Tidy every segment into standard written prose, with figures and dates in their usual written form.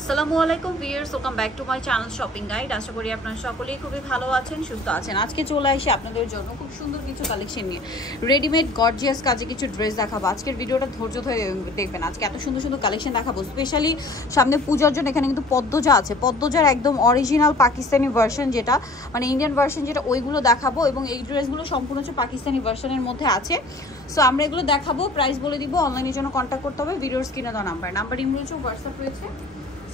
আসসালামু আলাইকুম viewers, welcome back to my channel shopping guide. আশা করি আপনারা সকলেই খুবই ভালো আছেন, সুস্থ আছেন। আজকে চলে আসি আপনাদের জন্য খুব সুন্দর কিছু কালেকশন নিয়ে, রেডিমেড গর্জিয়াস কাজে কিছু ড্রেস দেখাবো। আজকের ভিডিওটা ধৈর্য ধরে দেখবেন, আজকে এত সুন্দর সুন্দর কালেকশন দেখাবো। স্পেশালি সামনে পূজার জন্য এখানে কিন্তু পদ্মজা আছে, পদ্মজার একদম অরিজিনাল পাকিস্তানি ভার্সন, যেটা মানে ইন্ডিয়ান ভার্সন যেটা, ওইগুলো দেখাবো। এবং এই ড্রেসগুলো সম্পূর্ণ হচ্ছে পাকিস্তানি ভার্সনের মধ্যে আছে। সো আমরা এগুলো দেখাবো, প্রাইস বলে দিব। অনলাইনের জন্য কন্ট্যাক্ট করতে হবে, ভিডিওর স্ক্রিনে দেওয়া নাম্বার ইমো রয়েছে, হোয়াটসঅ্যাপ রয়েছে।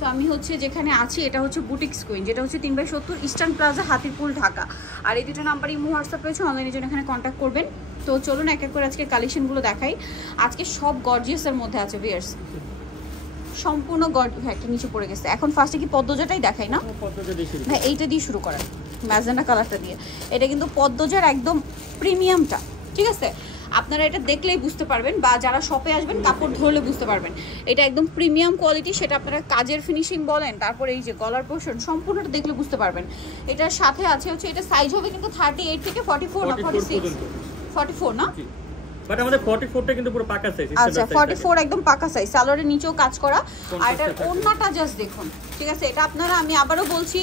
সো আমি হচ্ছে যেখানে আছি এটা হচ্ছে বুটিক্স কুইন, যেটা হচ্ছে 3/70 ইস্টার্ন প্লাজা, হাতিপুল, ঢাকা। আর এই দুটো নাম্বার ইমো হোয়াটসঅ্যাপ রয়েছে, অনলাইনের জন্য এখানে কন্ট্যাক্ট করবেন। তো চলুন এক এক করে আজকে কালেকশনগুলো দেখাই। আজকে সব গর্জিয়াসের মধ্যে আছে ভিউয়ার্স, সম্পূর্ণ হ্যাঁ একটা নিচে পড়ে গেছে। এখন ফার্স্টে কি পদ্মজাটাই দেখাই না হ্যাঁ, এইটা দিয়ে শুরু করেন, ম্যাজেন্ডা কালারটা দিয়ে। এটা কিন্তু পদ্মজার একদম প্রিমিয়ামটা, ঠিক আছে? আপনারা এটা দেখলেই বুঝতে পারবেন, বা যারা শপে আসবেন কাপড় ধরলে বুঝতে পারবেন এটা একদম প্রিমিয়াম কোয়ালিটি। সেটা আপনারা কাজের ফিনিশিং বলেন, তারপরে এই যে গলার পোর্শন সম্পূর্ণটা দেখলে বুঝতে পারবেন। এটার সাথে আছে হচ্ছে এটা সাইজ হবে কিন্তু 38 থেকে 44 না 46, 44 না, বাট আমাদের 44টা কিন্তু পুরো পাকা সাইজ। আচ্ছা 44 একদম পাকা সাইজ, সালোয়ারের নিচেও কাজ করা। আর এটার ওন্নাটা জাস্ট দেখুন, ঠিক আছে? এটা আপনারা, আমি আবারও বলছি,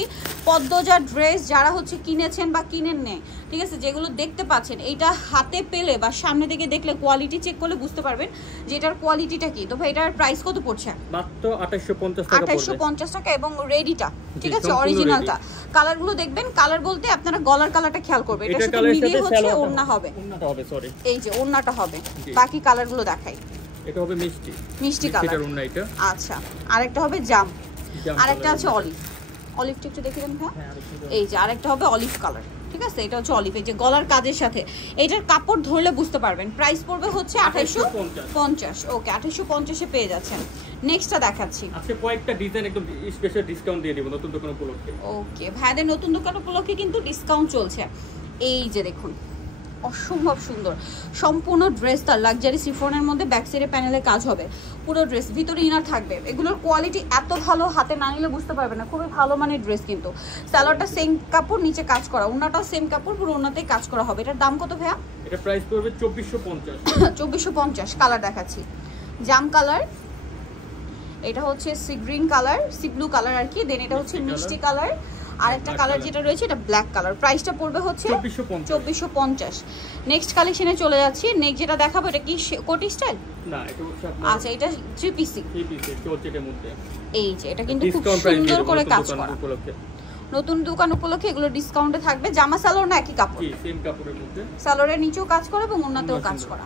পদ্মজা ড্রেস যারা হচ্ছে কিনেছেন বা কিনেন নেই, ঠিক আছে, যেগুলো দেখতে পাচ্ছেন, এইটা হাতে পেলে বা সামনে থেকে দেখলে কোয়ালিটি চেক করলে বুঝতে পারবেন যে এটার কোয়ালিটিটা কি। তো ভাই এটার প্রাইস কত পড়ছে? মাত্র 2850 টাকা পড়বে। 2850 টাকা। এবং রেডিটা, ঠিক আছে, অরিজিনালটা। কালারগুলো দেখবেন, কালার বলতে আপনারা গলার কালারটা খেয়াল করবেন, এটার সাথে মিলিয়ে হচ্ছে ওন্না হবে, ওন্নাটা হবে, সরি এই যে ওন্নাটা হবে। বাকি কালারগুলো দেখাই। এটা হবে মিষ্টি কালার, এটার ওন্না এটা। আচ্ছা, আরেকটা হবে জাম, আরেকটা আছে অলিভটা একটু দেখে দেন ভাই। এই যে আরেকটা হবে অলিভ কালার, ঠিক আছে? এটা হচ্ছে অলিভ, এই যে গলার কাজের সাথে। এটার কাপড় ধরলে বুঝতে পারবেন। প্রাইস পড়বে হচ্ছে 2850। ওকে, 2850 এ পেয়ে যাচ্ছেন। নেক্সটটা দেখাচ্ছি। আজকে কয়েকটা ডিজাইন একদম স্পেশাল ডিসকাউন্ট দিয়ে দিব নতুন দোকান উপলক্ষে। ওকে, ভাইদের নতুন দোকান উপলক্ষে কিন্তু ডিসকাউন্ট চলছে। এই যে দেখুন, অসম্ভব সুন্দর সম্পূর্ণ ড্রেসটা লাক্সারি শিফনের মধ্যে, ব্যাক সাইডে প্যানেলে কাজ হবে পুরো ড্রেস, ভিতরে ইনার থাকবে। এগুলোর কোয়ালিটি এত ভালো, হাতে না নিলে বুঝতে পারবে না, খুবই ভালো মানের ড্রেস। কিন্তু সালোয়ারটা সেম কাপড়, নিচে কাজ করা, ওন্নাটাও সেম কাপড়, পুরো ওন্নাতেই কাজ করা হবে। এটার দাম কত ভাইয়া? এটা প্রাইস পড়বে 2450। 2450। কালার দেখাচ্ছি, জাম কালার, এটা হচ্ছে sea green colour, sea blue colour আর কি। দেন এটা হচ্ছে মিষ্টি কালার, আরেকটা কালার যেটা রয়েছে এটা ব্ল্যাক কালার। প্রাইসটা পড়বে হচ্ছে 2450। নেক্সট কালেকশনে চলে যাচ্ছি। নেক্সট যেটা দেখাবো এটা কি কোটি স্টাইল না, এটা হচ্ছে আপনার, আচ্ছা এটা 3 পিস চলছে মধ্যে। এই যে এটা কিন্তু খুব সুন্দর করে কাজ করা, নতুন দোকান উপলক্ষে এগুলো ডিসকাউন্টে থাকবে। জামা সালোয়ার না একই কাপড়, সেম কাপড়ের মধ্যে, সালোয়ারের নিচেও কাজ করা এবং ওন্নাতেও কাজ করা।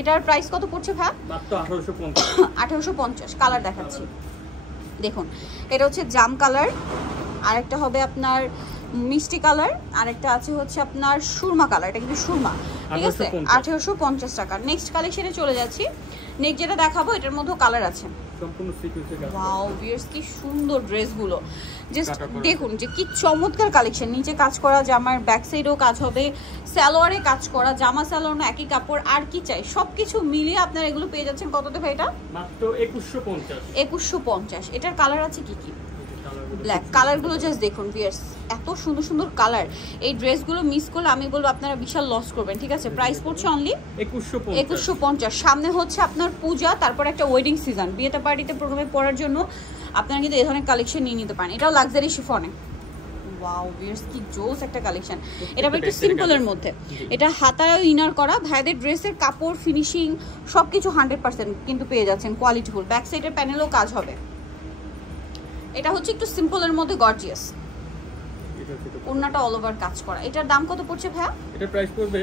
এটার প্রাইস কত পড়ছে ভাই? মাত্র 1850। 1850। কালার দেখাচ্ছি, দেখুন এটা হচ্ছে জাম কালার, আরেকটা হবে আপনার মিষ্টি কালার, আরেকটা আছে হচ্ছে আপনার সুরমা কালার। এটা কিন্তু সুরমা, ঠিক আছে? 1850 টাকা। নেক্সট কালেকশনে চলে যাচ্ছি। নেক্সট যেটা দেখাবো এটার মধ্যেও কালার আছে, সম্পূর্ণ সিকোয়েন্সে কাজ। ওয়াও ভিউয়ার্স, কি সুন্দর ড্রেসগুলো, জাস্ট দেখুন যে কি চমৎকার কালেকশন। নিচে কাজ করা, জামার ব্যাক সাইডেও কাজ হবে, সালোয়ারে কাজ করা, জামা সালোয়ার না একই কাপড়। আর কি চাই, সবকিছু মিলিয়ে আপনারা এগুলো পেয়ে যাচ্ছেন কততে ভাই? এটা মাত্র 2150। 2150। এটার কালার আছে কি কি? ব্ল্যাক কালারগুলো জাস্ট দেখুন ভিউয়ার্স, এত সুন্দর সুন্দর কালার। এই ড্রেসগুলো মিস করলে আমি বলবো আপনারা বিশাল লস করবেন, ঠিক আছে? প্রাইস পড়ছে অনলি 2150। সামনে হচ্ছে আপনার পূজা, তারপর একটা ওয়েডিং সিজন, বিয়েতে পার্টিতে প্রোগ্রামে পরার জন্য আপনারা কিন্তু এই ধরনের কালেকশন নিয়ে নিতে পারেন। এটাও লাক্সারি শিফনে। ওয়াও ভিউয়ার্স, কি জোস একটা কালেকশন। এটা একটু সিম্পলের মধ্যে, এটা হাতায় ইনার করা। ভাইদের ড্রেসের কাপড় ফিনিশিং সবকিছু 100% কিন্তু পেয়ে যাচ্ছেন কোয়ালিটিফুল। ব্যাক সাইডের প্যানেলও কাজ হবে। এটা হচ্ছে একটু সিম্পলের মধ্যে গর্জিয়াস, ওন্নাটা অল ওভার কাজ করা। এটার দাম কত পড়ছে ভাইয়া? এটা প্রাইস পড়বে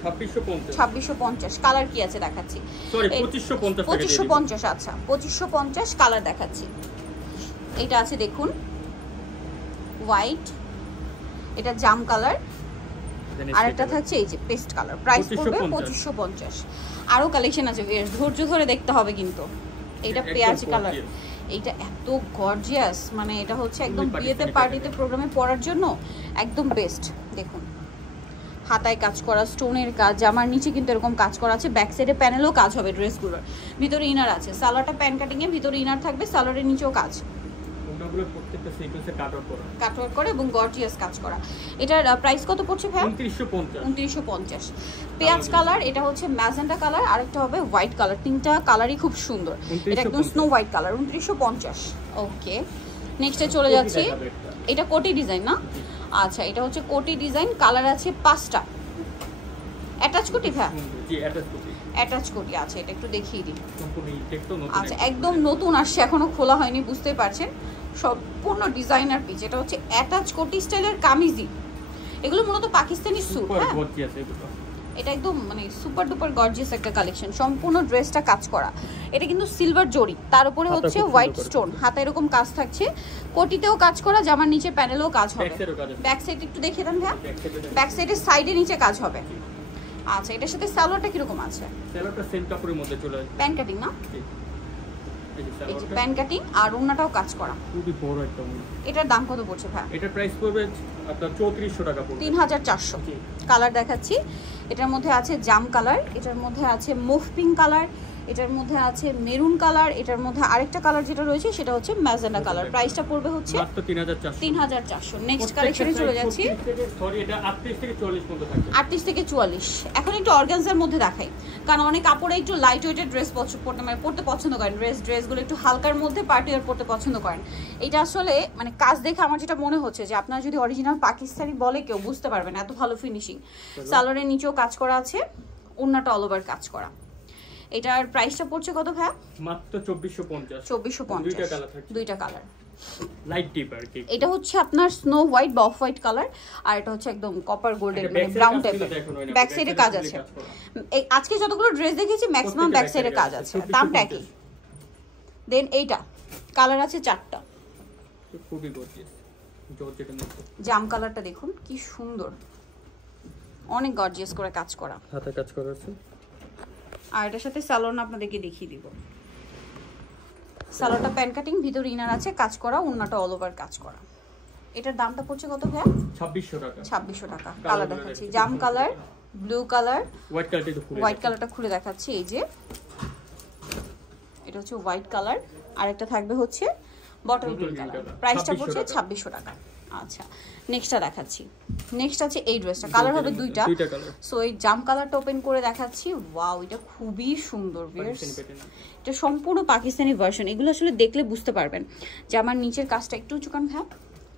2650। 2650। কালার কি আছে দেখাচ্ছি, সরি 2550 টাকা। 2550, আচ্ছা 2550। কালার দেখাচ্ছি, এটা আছে দেখুন হোয়াইট, এটা জাম কালার, আরেকটা থাকছে এই যে পেস্ট কালার। প্রাইস পড়বে 2550। আরো কালেকশন আছে, ধৈর্য ধরে দেখতে হবে কিন্তু। এটা পেঁয়াজি কালার, এইটা এত গর্জিয়াস, মানে এটা হচ্ছে একদম বিয়েতে পার্টিতে প্রোগ্রামে পরার জন্য একদম বেস্ট। দেখুন হাতায় কাজ করা, স্টোনের কাজ, জামার নিচে কিন্তু এরকম কাজ করা আছে। ব্যাক সাইডে প্যানেলও কাজ হবে ড্রেসগুলোর, ভিতরে ইনার আছে। সালোয়ারটা প্যান কাটিং এ, ভিতরে ইনার থাকবে, সালোয়ারের নিচেও কাজ। ওগুলো প্রত্যেকটা সিকোয়েন্সে কাটওয়ার্ক করে এবং গর্জিয়াস কাজ করা। এটার প্রাইস কত পড়ছে ভাই? 2950। পেঁয়াজ কালার, এটা হচ্ছে ম্যাজেন্টা কালার, আরেকটা হবে হোয়াইট কালার। তিনটা কালারই খুব সুন্দর। এটা একদম স্নো হোয়াইট কালার। 2950। ওকে, নেক্সটে চলে যাচ্ছি। এটা কোটি ডিজাইন না? আচ্ছা, এটা হচ্ছে কোটি ডিজাইন, কালার আছে 5টা। অ্যাটাচ কোটি ভাই? জি, অ্যাটাচ কোটি। অ্যাটাচ কোটি আছে, এটা একটু দেখিয়ে দিই। সম্পূর্ণ দেখতো নতুন। আচ্ছা, একদম নতুন আসছে, এখনো খোলা হয়নি, বুঝতেই পারছেন সম্পূর্ণ ডিজাইনার পিস। এটা হচ্ছে অ্যাটাচ কোটি স্টাইলের কামিজি। এগুলো মূলত পাকিস্তানি স্যুট। হ্যাঁ, এটা একদম মানে সুপার ডুপার গর্জিয়াস একটা কালেকশন। সম্পূর্ণ ড্রেসটা কাজ করা, এটা কিন্তু সিলভার জড়ি, তার উপরে হচ্ছে হোয়াইট স্টোন, হাতে এরকম কাজ থাকছে, কোটিতেও কাজ করা, জামার নিচে প্যানেলেও কাজ হবে। ব্যাক সাইড একটু দেখিয়ে দেন ভাই। ব্যাক সাইডের সাইডে নিচে কাজ হবে। আচ্ছা, এটার সাথে সালোয়ারটা কিরকম আছে? সালোয়ারটা সেম কাপড়ের মধ্যে চলে আসে, প্যান কাটিং না? এই যে প্যান কাটিং, আর ওন্নাটাও কাজ করা, খুবই বড় একটা ওন্না। এটার দাম কত পড়ছে ভাই? এটার প্রাইস পড়বে আপনার 3400 টাকা পড়বে। 3400। কালার দেখাচ্ছি, এটার মধ্যে আছে জাম কালার, এটার মধ্যে আছে মুভ পিঙ্ক কালার, এটার মধ্যে আছে মেরুন কালার, এটার মধ্যে আরেকটা কালার যেটা রয়েছে সেটা হচ্ছে ম্যাজেন্ডা কালার। প্রাইসটা পড়বে হচ্ছে মাত্র 3400। 3400। নেক্সট কালেকশনে চলে যাচ্ছি। সরি, এটা 38 থেকে 44 পর্যন্ত থাকবে। 38 থেকে 44। এখন একটু অর্গানজার মধ্যে দেখাই, কারণ অনেক কাপড়ে একটু লাইট ওয়েটের ড্রেস পড়তে পছন্দ করেন, ড্রেসগুলো একটু হালকার মধ্যে পার্টি ওয়্যার পড়তে পছন্দ করেন। এটা আসলে মানে কাজ দেখে আমার যেটা মনে হচ্ছে যে আপনারা যদি অরিজিনাল পাকিস্তানি বলে কেউ বুঝতে পারবে না, এত ভালো ফিনিশিং। সালোয়ারের নিচেও কাজ করা আছে, ওন্নাটা অল ওভার কাজ করা। এটার প্রাইসটা পড়ছে কত ভাই? মাত্র 2450। 2450। দুইটা কালার, লাইট ডিপ আর কি। এটা হচ্ছে আপনার স্নো হোয়াইট বা অফ হোয়াইট কালার, আর এটা হচ্ছে একদম কপার গোল্ডেন মানে ব্রাউন টাইপের। ব্যাক সাইডে কাজ আছে। আজকে যতগুলো ড্রেস দেখেছি ম্যাক্সিমাম ব্যাক সাইডে কাজ আছে। দামটা কি? দেন এইটা কালার আছে 4টা, খুবই গর্জিয়াস জর্জেটের মধ্যে। জাম কালারটা দেখুন কি সুন্দর, অনেক গর্জিয়াস করে কাজ করা, হাতে কাজ করা আছে। আর এটার সাথে সালোয়ার আপনাদেরকে দেখিয়ে দিব। সালোয়ারটা প্যান কাটিং, ভিতর ইনার আছে কাজ করা, ওন্নাটা অল ওভার কাজ করা। এটার দামটা পড়ছে কত ভাই? 2600 টাকা। 2600 টাকা। কালার দেখাচ্ছি, জাম কালার, ব্লু কালার, হোয়াইট কালারটা খুলে দেখাচ্ছি। এই যে এটা হচ্ছে হোয়াইট কালার, আর একটা থাকবে হচ্ছে বটল গ্রিন কালার। প্রাইসটা পড়ছে 2600 টাকা। আচ্ছা, নেক্সটটা দেখাচ্ছি। নেক্সট আছে এই ড্রেসটা, কালার হবে দুইটা। সো এই জাম কালারটা ওপেন করে দেখাচ্ছি। ওয়াও, এটা খুবই সুন্দর ভিউয়ার্স, এটা সম্পূর্ণ পাকিস্তানি ভার্সন। এগুলো আসলে দেখলে বুঝতে পারবেন যে আমার নিচের কাজটা একটু চুকান ভাব,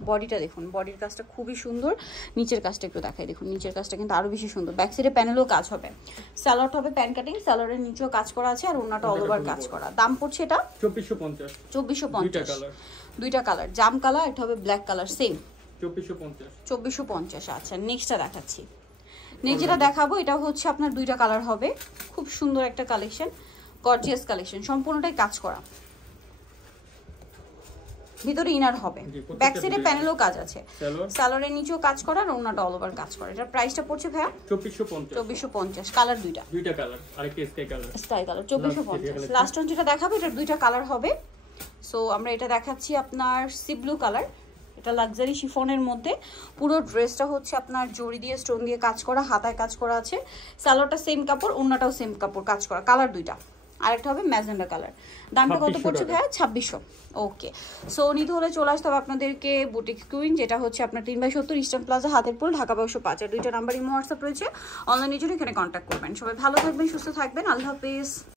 বডিটা দেখুন, বডির কাজটা খুবই সুন্দর। নিচের কাজটা একটু দেখাই, দেখুন নিচের কাজটা কিন্তু আরো বেশি সুন্দর। ব্যাক সাইডে প্যানেলও কাজ হবে, সালোয়ার হবে প্যান কাটিং, সালোয়ারের নিচেও কাজ করা আছে, আর ওন্নাটা অল ওভার কাজ করা। দাম পড়ছে এটা 2450। 2450। দুইটা কালার, জাম কালার, এটা হবে ব্ল্যাক কালার, সেম 2450। 2450। আচ্ছা, নেক্সটটা দেখাচ্ছি। নেক্সট যেটা দেখাবো এটা হচ্ছে আপনার দুইটা কালার হবে, খুব সুন্দর একটা কালেকশন, গর্জিয়াস কালেকশন, সম্পূর্ণটাই কাজ করা, ভিতরে ইনার হবে, ব্যাক সাইডে প্যানেলও কাজ আছে, সালোয়ারের নিচেও কাজ করা, আর ওন্নাটা অল ওভার কাজ করা। এটার প্রাইসটা পড়ছে ভাইয়া 2450। কালার দুইটা কালার, আরেকটা স্কাই কালার 2450। লাস্ট ওয়ান যেটা দেখাবো এটার দুইটা কালার হবে। সো আমরা এটা দেখাচ্ছি আপনার সি ব্লু কালার, এটা লাক্সারি শিফনের মধ্যে। পুরো ড্রেসটা হচ্ছে আপনার জড়ি দিয়ে স্টোন দিয়ে কাজ করা, হাতায় কাজ করা আছে, সালোয়ারটা সেম কাপড়, ওন্নাটাও সেম কাপড় কাজ করা। কালার দুইটা, আরেকটা হবে ম্যাজেন্ডা কালার। দামটা কত পড়ছে ভাইয়া? 2600। ওকে, সো নিতে হলে চলে আসতে হবে আপনাদেরকে বুটিক কুইন, যেটা হচ্ছে আপনার 3/70 ইস্টার্ন প্লাজা, হাতের পোল, ঢাকা 1205। আর দুইটা নাম্বার ইমো হোয়াটসঅ্যাপ রয়েছে, অনলাইনের জন্য এখানে কন্ট্যাক্ট করবেন। সবাই ভালো থাকবেন, সুস্থ থাকবেন, আল্লাহ হাফেজ।